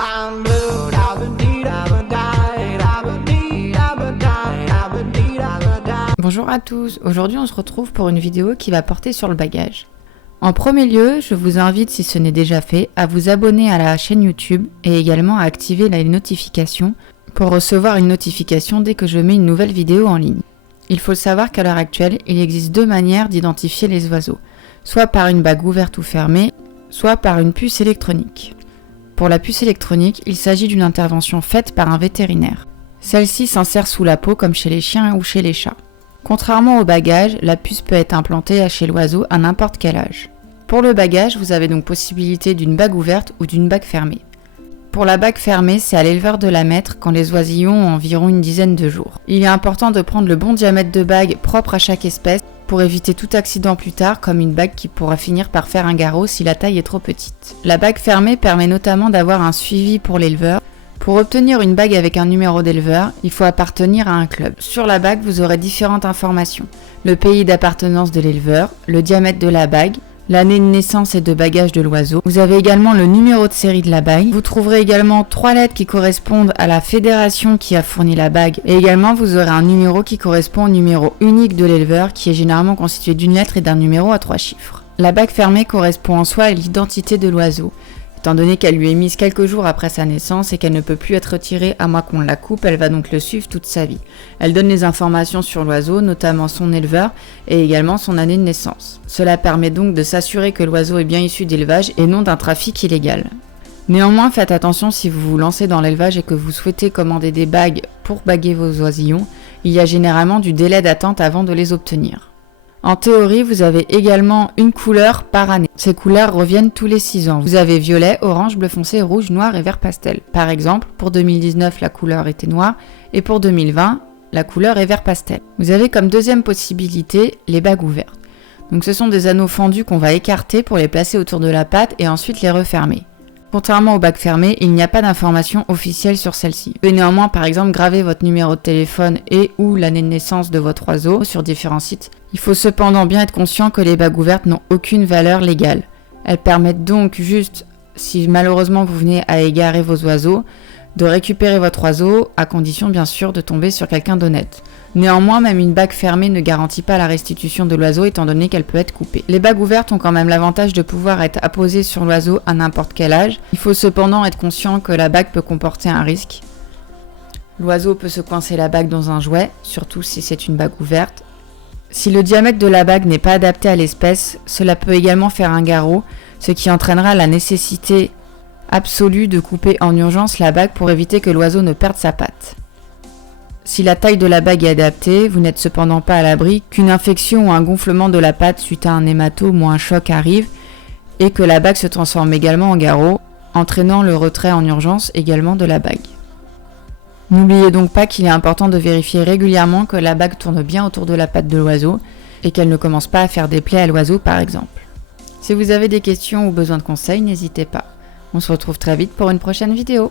I'm blue, I've been deed, I've been died, I've been deed, I've been died, I've been deed, I've been died. Bonjour à tous, aujourd'hui on se retrouve pour une vidéo qui va porter sur le bagage. En premier lieu, je vous invite, si ce n'est déjà fait, à vous abonner à la chaîne YouTube et également à activer les notifications pour recevoir une notification dès que je mets une nouvelle vidéo en ligne. Il faut savoir qu'à l'heure actuelle, il existe deux manières d'identifier les oiseaux, soit par une bague ouverte ou fermée, soit par une puce électronique. Pour la puce électronique, il s'agit d'une intervention faite par un vétérinaire. Celle-ci s'insère sous la peau comme chez les chiens ou chez les chats. Contrairement au bagage, la puce peut être implantée chez l'oiseau à n'importe quel âge. Pour le bagage, vous avez donc possibilité d'une bague ouverte ou d'une bague fermée. Pour la bague fermée, c'est à l'éleveur de la mettre quand les oisillons ont environ une dizaine de jours. Il est important de prendre le bon diamètre de bague propre à chaque espèce pour éviter tout accident plus tard, comme une bague qui pourra finir par faire un garrot si la taille est trop petite. La bague fermée permet notamment d'avoir un suivi pour l'éleveur. Pour obtenir une bague avec un numéro d'éleveur, il faut appartenir à un club. Sur la bague, vous aurez différentes informations. Le pays d'appartenance de l'éleveur, le diamètre de la bague, l'année de naissance et de bagage de l'oiseau. Vous avez également le numéro de série de la bague. Vous trouverez également 3 lettres qui correspondent à la fédération qui a fourni la bague. Et également, vous aurez un numéro qui correspond au numéro unique de l'éleveur, qui est généralement constitué d'une lettre et d'un numéro à 3 chiffres. La bague fermée correspond en soi à l'identité de l'oiseau. Étant donné qu'elle lui est mise quelques jours après sa naissance et qu'elle ne peut plus être retirée à moins qu'on la coupe, elle va donc le suivre toute sa vie. Elle donne les informations sur l'oiseau, notamment son éleveur et également son année de naissance. Cela permet donc de s'assurer que l'oiseau est bien issu d'élevage et non d'un trafic illégal. Néanmoins, faites attention si vous vous lancez dans l'élevage et que vous souhaitez commander des bagues pour baguer vos oisillons, il y a généralement du délai d'attente avant de les obtenir. En théorie, vous avez également une couleur par année. Ces couleurs reviennent tous les 6 ans. Vous avez violet, orange, bleu foncé, rouge, noir et vert pastel. Par exemple, pour 2019, la couleur était noire et pour 2020, la couleur est vert pastel. Vous avez comme deuxième possibilité les bagues ouvertes. Donc ce sont des anneaux fendus qu'on va écarter pour les placer autour de la patte et ensuite les refermer. Contrairement aux bagues fermées, il n'y a pas d'information officielle sur celle-ci. Vous pouvez néanmoins par exemple graver votre numéro de téléphone et ou l'année de naissance de votre oiseau sur différents sites. Il faut cependant bien être conscient que les bagues ouvertes n'ont aucune valeur légale. Elles permettent donc juste, si malheureusement vous venez à égarer vos oiseaux, de récupérer votre oiseau, à condition bien sûr de tomber sur quelqu'un d'honnête. Néanmoins, même une bague fermée ne garantit pas la restitution de l'oiseau étant donné qu'elle peut être coupée. Les bagues ouvertes ont quand même l'avantage de pouvoir être apposées sur l'oiseau à n'importe quel âge. Il faut cependant être conscient que la bague peut comporter un risque. L'oiseau peut se coincer la bague dans un jouet, surtout si c'est une bague ouverte. Si le diamètre de la bague n'est pas adapté à l'espèce, cela peut également faire un garrot, ce qui entraînera la nécessité absolue de couper en urgence la bague pour éviter que l'oiseau ne perde sa patte. Si la taille de la bague est adaptée, vous n'êtes cependant pas à l'abri qu'une infection ou un gonflement de la patte suite à un hématome ou un choc arrive et que la bague se transforme également en garrot, entraînant le retrait en urgence également de la bague. N'oubliez donc pas qu'il est important de vérifier régulièrement que la bague tourne bien autour de la patte de l'oiseau et qu'elle ne commence pas à faire des plaies à l'oiseau par exemple. Si vous avez des questions ou besoin de conseils, n'hésitez pas. On se retrouve très vite pour une prochaine vidéo.